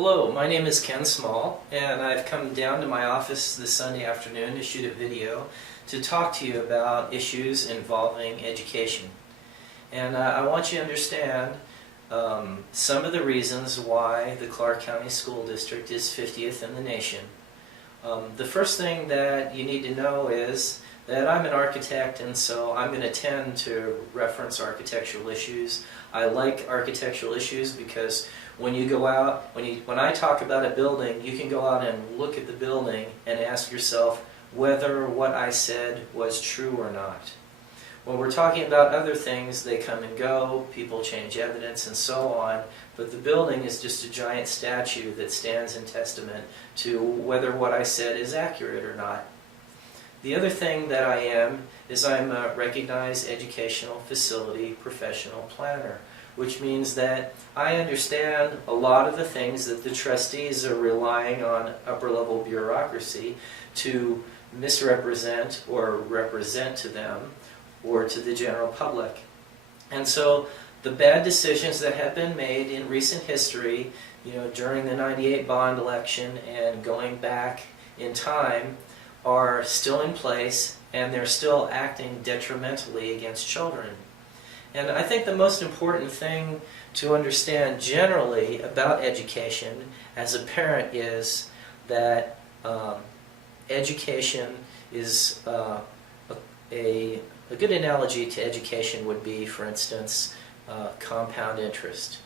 Hello, my name is Ken Small, and I've come down to my office this Sunday afternoon to shoot a video to talk to you about issues involving education. And I want you to understand some of the reasons why the Clark County School District is 50th in the nation. The first thing that you need to know is that I'm an architect, and so I'm going to tend to reference architectural issues. I like architectural issues because when you go out, when I talk about a building, you can go out and look at the building and ask yourself whether what I said was true or not. When we're talking about other things, they come and go, people change evidence and so on, but the building is just a giant statue that stands in testament to whether what I said is accurate or not. The other thing that I am is I'm a recognized educational facility professional planner, which means that I understand a lot of the things that the trustees are relying on upper-level bureaucracy to misrepresent or represent to them or to the general public. And so the bad decisions that have been made in recent history, during the '98 bond election and going back in time, are still in place, and they're still acting detrimentally against children. And I think the most important thing to understand generally about education as a parent is that education is a good analogy to education would be, for instance, compound interest.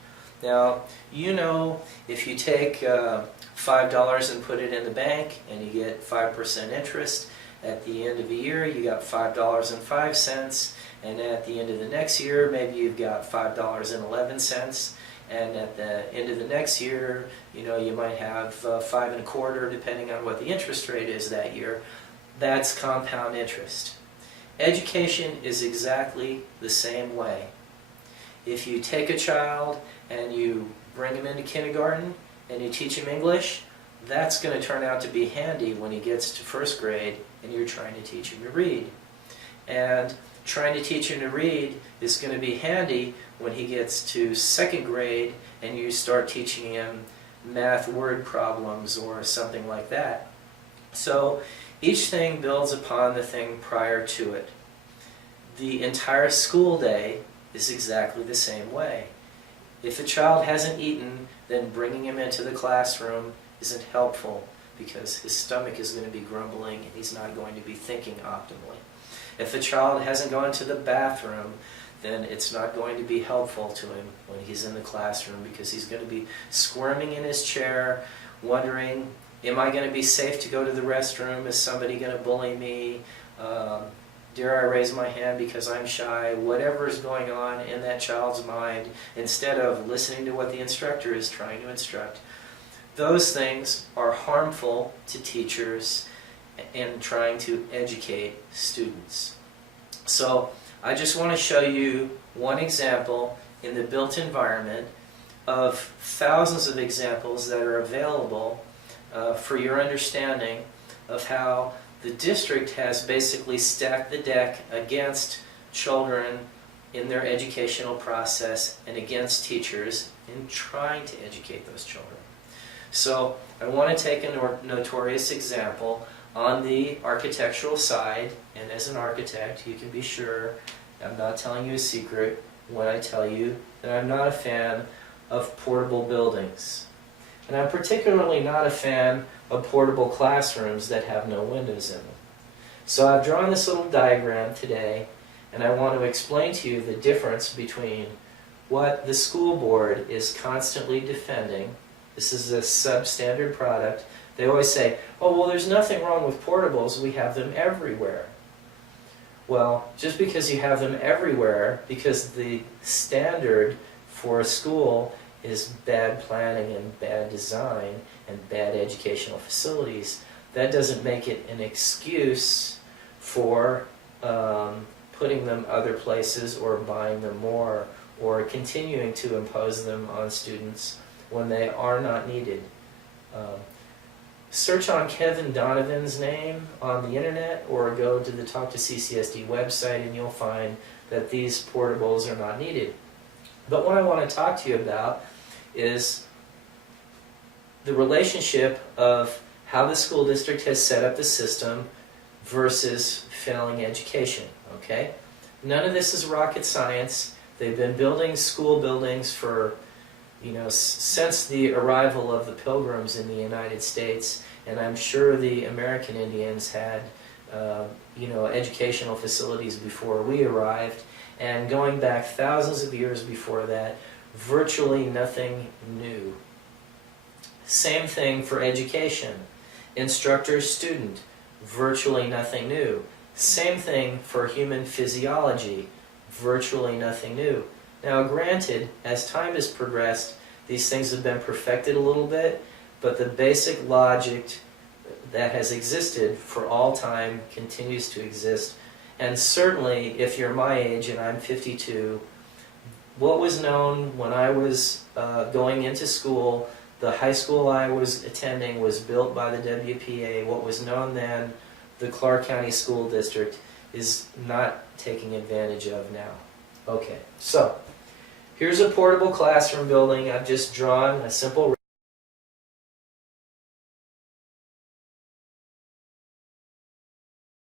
Now, if you take $5 and put it in the bank and you get 5% interest, at the end of the year you got $5.05, and at the end of the next year maybe you've got $5.11, and at the end of the next year you might have 5 1/4, depending on what the interest rate is that year. That's compound interest. Education is exactly the same way. If you take a child and you bring him into kindergarten and you teach him English, that's going to turn out to be handy when he gets to first grade and you're trying to teach him to read. And trying to teach him to read is going to be handy when he gets to second grade and you start teaching him math word problems or something like that. So each thing builds upon the thing prior to it. The entire school day is exactly the same way. If a child hasn't eaten, then bringing him into the classroom isn't helpful because his stomach is going to be grumbling and he's not going to be thinking optimally. If a child hasn't gone to the bathroom, then it's not going to be helpful to him when he's in the classroom because he's going to be squirming in his chair, wondering, am I going to be safe to go to the restroom? Is somebody going to bully me? Dare I raise my hand because I'm shy? Whatever is going on in that child's mind, instead of listening to what the instructor is trying to instruct. Those things are harmful to teachers in trying to educate students. So I just want to show you one example in the built environment of thousands of examples that are available for your understanding of how the district has basically stacked the deck against children in their educational process and against teachers in trying to educate those children. So I want to take a notorious example on the architectural side, and as an architect you can be sure I'm not telling you a secret when I tell you that I'm not a fan of portable buildings. And I'm particularly not a fan of portable classrooms that have no windows in them. So I've drawn this little diagram today, and I want to explain to you the difference between what the school board is constantly defending. This is a substandard product. They always say, oh, well, there's nothing wrong with portables, we have them everywhere. Well, just because you have them everywhere, because the standard for a school is bad planning and bad design and bad educational facilities, that doesn't make it an excuse for putting them other places or buying them more or continuing to impose them on students when they are not needed. Search on Kevin Donovan's name on the internet or go to the TalkToCCSD website and you'll find that these portables are not needed. But what I want to talk to you about is the relationship of how the school district has set up the system versus failing education, okay? None of this is rocket science. They've been building school buildings for, since the arrival of the Pilgrims in the United States, and I'm sure the American Indians had, educational facilities before we arrived, and going back thousands of years before that, virtually nothing new. Same thing for education. Instructor-student, virtually nothing new. Same thing for human physiology, virtually nothing new. Now granted, as time has progressed, these things have been perfected a little bit, but the basic logic that has existed for all time continues to exist. And certainly, if you're my age, and I'm 52, what was known when I was going into school, the high school I was attending was built by the WPA. What was known then, the Clark County School District, is not taking advantage of now. Okay, so here's a portable classroom building. I've just drawn a simple